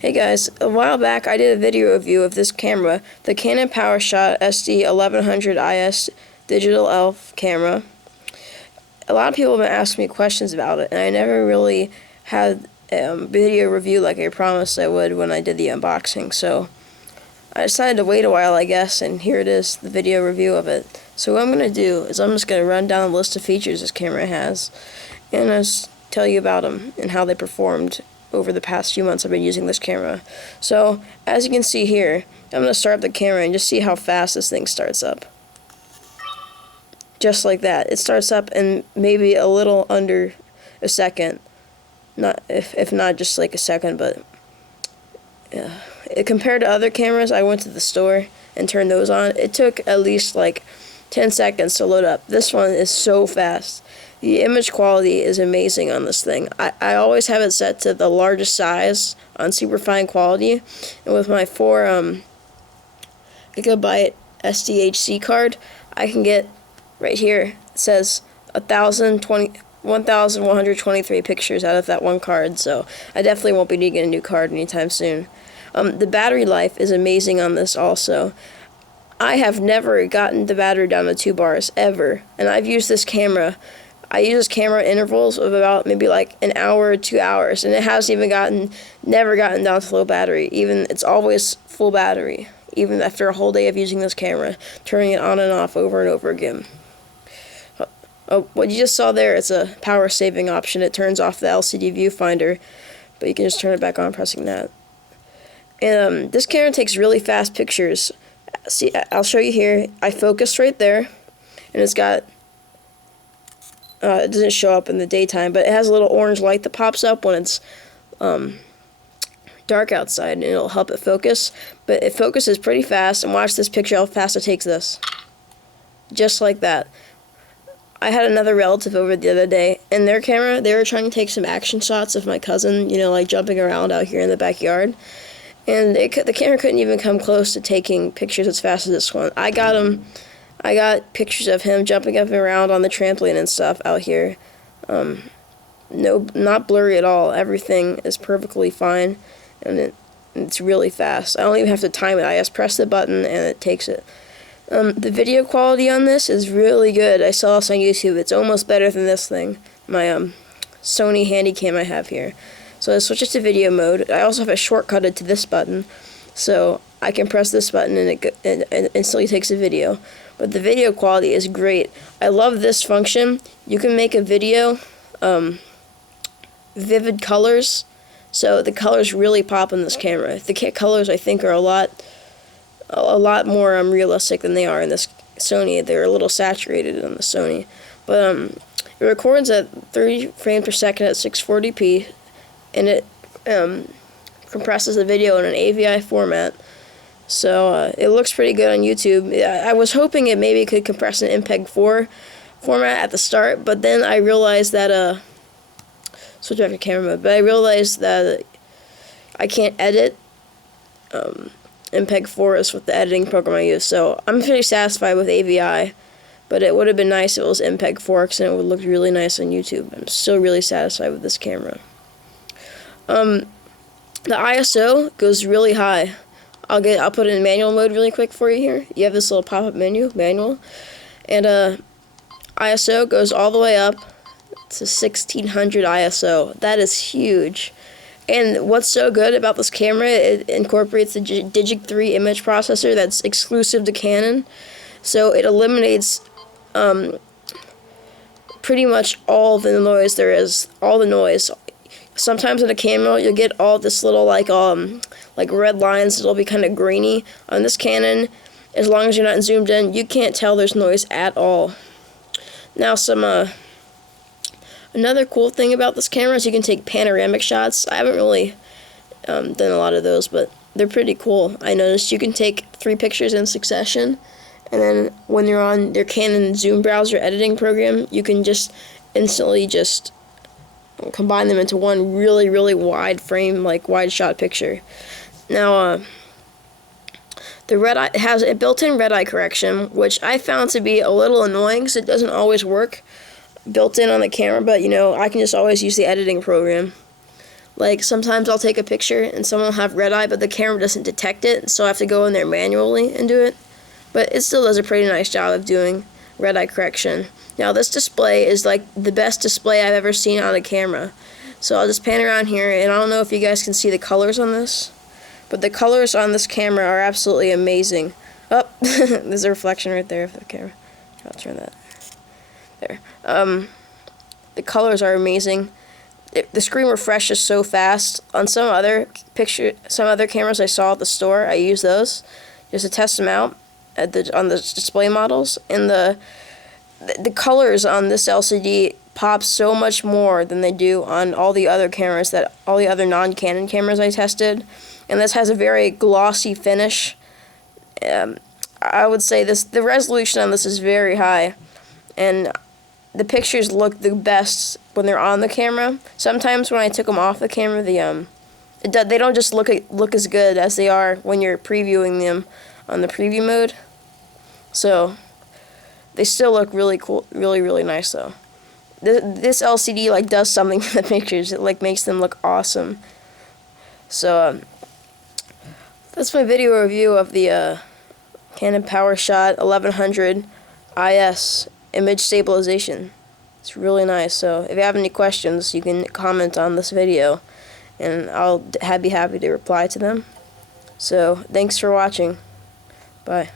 Hey guys, a while back I did a video review of this camera, the Canon Powershot SD1100IS digital ELPH camera. A lot of people have been asking me questions about it, and I never really had a video review like I promised I would when I did the unboxing, so I decided to wait a while, I guess, and here it is, the video review of it. So what I'm going to do is I'm just going to run down the list of features this camera has, and I'll just tell you about them and how they performed over the past few months I've been using this camera. So, as you can see here, I'm going to start up the camera and just see how fast this thing starts up. Just like that. It starts up in maybe a little under a second. Not if not just like a second, but yeah. Compared to other cameras, I went to the store and turned those on. It took at least like 10 seconds to load up. This one is so fast. The image quality is amazing on this thing. I always have it set to the largest size on super fine quality, and with my 4 gigabyte SDHC card, I can get right here. It says 1,123 pictures out of that one card, so I definitely won't be needing a new card anytime soon. The battery life is amazing on this also. I have never gotten the battery down to 2 bars ever, and I've used this camera. I use this camera intervals of about maybe like an hour or 2 hours, and it hasn't even never gotten down to low battery. It's always full battery, even after a whole day of using this camera, turning it on and off over and over again. What you just saw there, it's a power saving option. It turns off the LCD viewfinder, but you can just turn it back on pressing that. And this camera takes really fast pictures. See, I'll show you here. I focused right there, and it's got it doesn't show up in the daytime, but it has a little orange light that pops up when it's dark outside, and it'll help it focus. But it focuses pretty fast, and watch this picture how fast it takes this. Just like that. I had another relative over the other day, and their camera, they were trying to take some action shots of my cousin, like jumping around out here in the backyard. And the camera couldn't even come close to taking pictures as fast as this one. I got pictures of him jumping up and around on the trampoline and stuff out here. Not blurry at all. Everything is perfectly fine, and it's really fast. I don't even have to time it. I just press the button and it takes it. The video quality on this is really good. I saw this on YouTube. It's almost better than this thing, my Sony Handycam I have here. So I switch it to video mode. I also have it shortcutted to this button, so I can press this button and it instantly takes a video. But the video quality is great. I love this function. You can make a video vivid colors, so the colors really pop in this camera. The colors I think are a lot more realistic than they are in this Sony. They're a little saturated on the Sony, but it records at 30 frames per second at 640p. And it compresses the video in an AVI format, so it looks pretty good on YouTube. I was hoping it maybe could compress an MPEG-4 format at the start, but then I realized that switch back to camera mode. But I realized that I can't edit MPEG-4 is with the editing program I use, so I'm pretty satisfied with AVI. But it would have been nice if it was MPEG-4, because then it would look really nice on YouTube. I'm still really satisfied with this camera. The ISO goes really high. I'll put it in manual mode really quick for you here. You have this little pop-up menu, manual, and ISO goes all the way up to 1600 ISO. That is huge. And what's so good about this camera, it incorporates the Digic 3 image processor that's exclusive to Canon, so it eliminates pretty much all the noise there is, all the noise. Sometimes in a camera you'll get all this little like red lines. It'll be kind of grainy. On this Canon, as long as you're not zoomed in, you can't tell there's noise at all. Now another cool thing about this camera is you can take panoramic shots. I haven't really done a lot of those, but they're pretty cool. I noticed you can take 3 pictures in succession, and then when you're on your Canon Zoom browser editing program, you can just instantly combine them into one really wide frame, like wide shot picture. Now the red eye has a built-in red eye correction, which I found to be a little annoying because it doesn't always work built in on the camera, but I can just always use the editing program. Like sometimes I'll take a picture and someone will have red eye, but the camera doesn't detect it, so I have to go in there manually and do it. But it still does a pretty nice job of doing red eye correction. Now this display is like the best display I've ever seen on a camera. So I'll just pan around here, and I don't know if you guys can see the colors on this, but the colors on this camera are absolutely amazing. Oh, there's a reflection right there of the camera. I'll turn that. There. The colors are amazing. The screen refreshes so fast. On some other cameras I saw at the store, I use those just to test them out on the display models, and the colors on this LCD pop so much more than they do on all the other cameras, all the other non-Canon cameras I tested. And this has a very glossy finish. I would say the resolution on this is very high, and the pictures look the best when they're on the camera. Sometimes when I took them off the camera, they don't just look as good as they are when you're previewing them on the preview mode. So they still look really cool, really nice though. This LCD like does something to the pictures. It like makes them look awesome. So that's my video review of the Canon Powershot 1100IS image stabilization. It's really nice. So if you have any questions, you can comment on this video, and I'll be happy to reply to them. So thanks for watching. Bye.